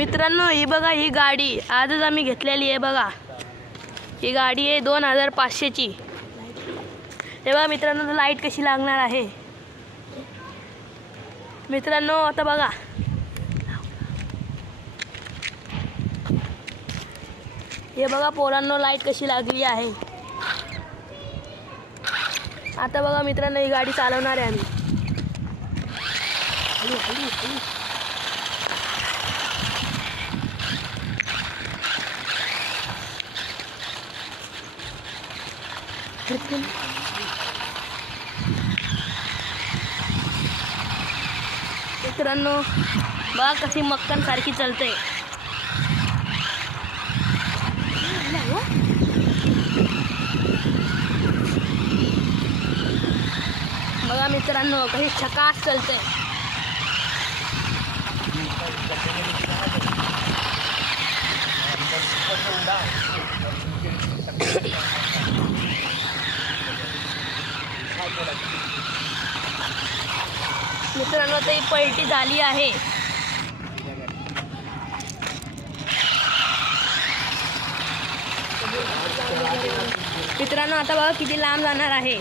मित्रांनो ही बघा, ही गाडी आजच आम्ही घेतलेली आहे बघा. ही गाडी आहे 2500ची. हे बघा मित्रांनो, लाईट कशी लागणार आहे मित्रांनो. आता बघा, हे बघा पोरांनो, लाईट कशी लागली आहे. आता बघा मित्रांनो, ही गाडी चालवणार आहे आम्ही. मित्रांनो बघा कशी मक्कन सारखी चलते. बघा मित्रांनो कशी झकास चलते. मित्रांनो आता ही पलटी झाली आहे. मित्रांनो आता बघा किती लांब जाणार आहे.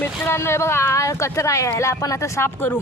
मित्रांनो हे बघा, कचरा आहे, याला आपण आता साफ करू.